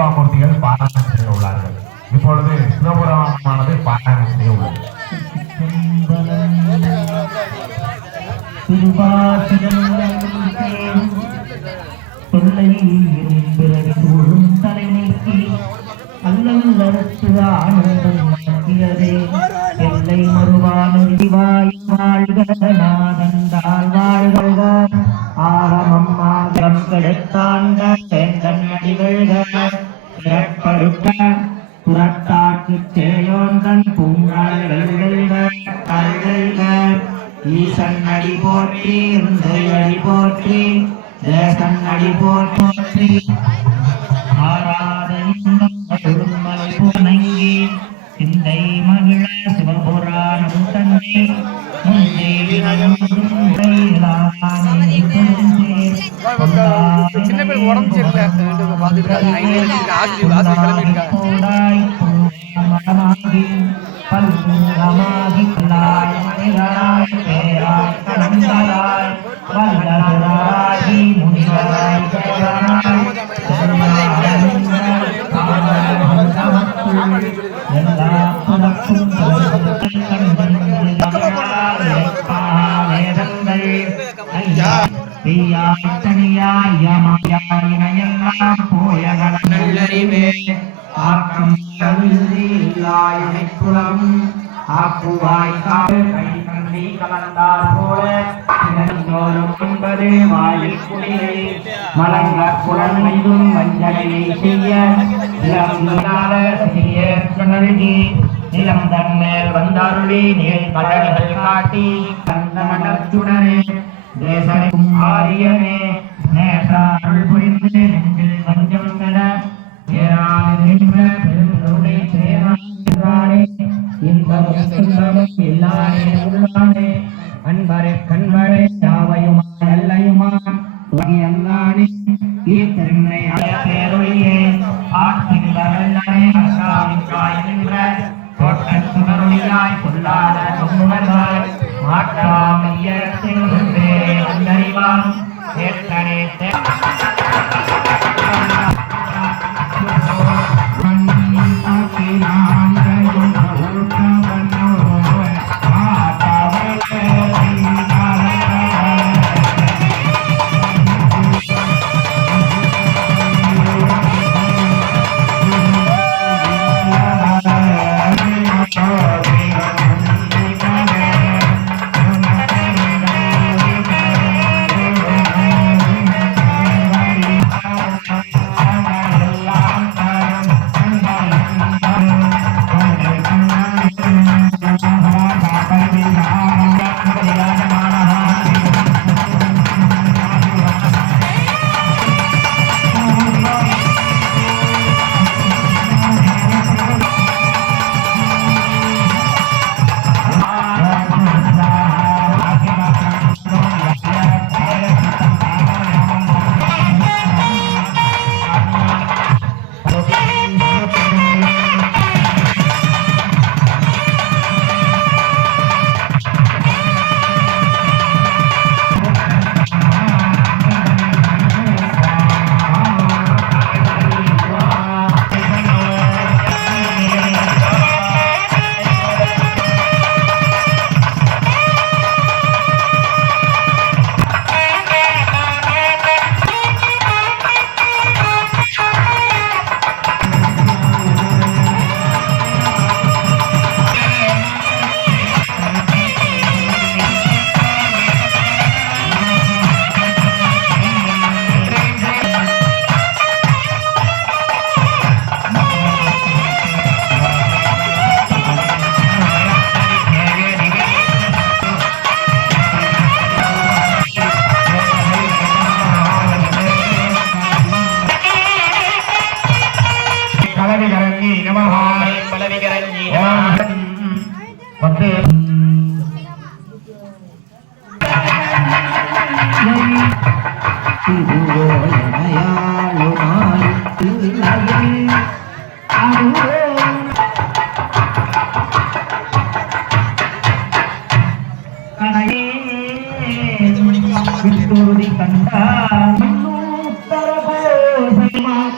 தத்துவாமூர்த்திகள் பாராயணம் செய்ய உள்ளார்கள். இப்பொழுது சிவபுராணமானது பாராயணம் செய்ய உள்ளது. எல்லை மறுவாய் வாழ்கநாதந்தால் வாழ்க ஆரமம் ஆகம் கெடுத்தாண்ட செந்தன் அடிகள்க புறத்தாக்கு சேயோந்தன் பூங்கால்கள் ஈசன் அடி போற்றி அடி போற்றி தேசன் அடி போற்றி ஆராதனை புனங்கி சிந்தை மகிழ சிவபுராணம் தன்னை சின்ன பேர் உடம்பு சரியில்லை நிலம் தன்மேல் வந்தாருளி நீள் பழனிகள் காட்டி கந்தமணத்துடனே தேசனைக்கும் ஆரியனே நேற்றாருள் புரிந்து நெஞ்சில் வஞ்சம் பெற ஏறாது நின்ற பெருந்தருளை சேரானே இன்பமும் துன்பமும் எல்லாரே உள்ளானே அன்பரே கண்பரே யாவையுமா எல்லையுமா எல்லானே ஈத்தன்னை பேரொழியே ஆற்றின் வரலானே அக்காவின் காய் நின்ற தோட்டன் சுடரொழியாய் கொள்ளாத தொங்குவதாய் மாற்றாமையத்தில் வந்தறிவான் ஏற்றனே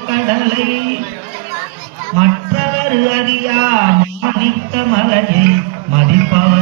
கடல் மலை மற்றவர் அறியா மாணிக்க மலையை மதிப்பவர்